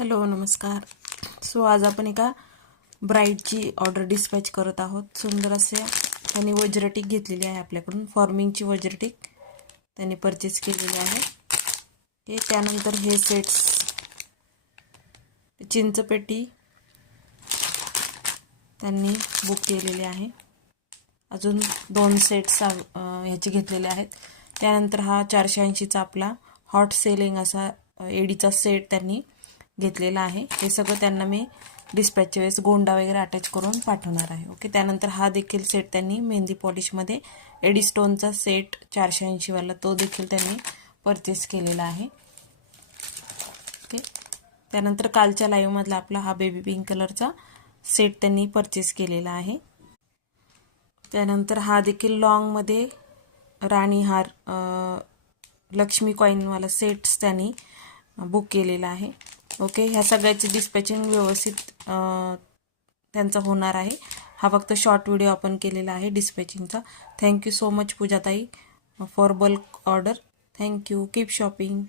Hello नमस्कार. So आज आपण एका ब्राईडची ऑर्डर डिस्पॅच करत आहोत. सुंदर असे त्यांनी वज्रटीक घेतलेली आहे आपल्याकडून. फॉर्मिंगची वज्रटीक त्यांनी परचेस केलेली आहे. त्यानंतर हे सेट्स, चिंचपेटी त्यांनी बुक केलेले आहे. अजून 2 सेट्स ह्याचे घेतलेले आहेत. त्यानंतर हा 480चा आपला हॉट सेलिंग असा एडीचा सेट त्यांनी घेतलेला आहे. हे सगळं त्यांना मी डिस्पॅचच्या वेळेस गोंडा वगैरे अटॅच करून पाठवणार आहे. ओके. त्यानंतर हा देखील सेट त्यांनी मेहंदी पॉलिशमध्ये एडी स्टोनचा सेट 480 वाला तो देखील त्यांनी परचेस केलेला आहे. ओके. त्यानंतर कालच्या लाईव्ह मधला आपला हा बेबी पिंक कलरचा सेट त्यांनी परचेस केलेला आहे. त्यानंतर हा देखील लॉंग मध्ये राणी हार लक्ष्मी कॉइन वाला सेट्स त्यांनी बुक केलेला आहे. ओके. ह्या सगळ्याची डिस्पॅचिंग व्यवस्थित त्यांचा होणार आहे. हा फक्त शॉर्ट व्हिडिओ आपण केलेला आहे डिस्पॅचिंगचा. थँक्यू सो मच पूजाताई for bulk order. Thank you. Keep shopping.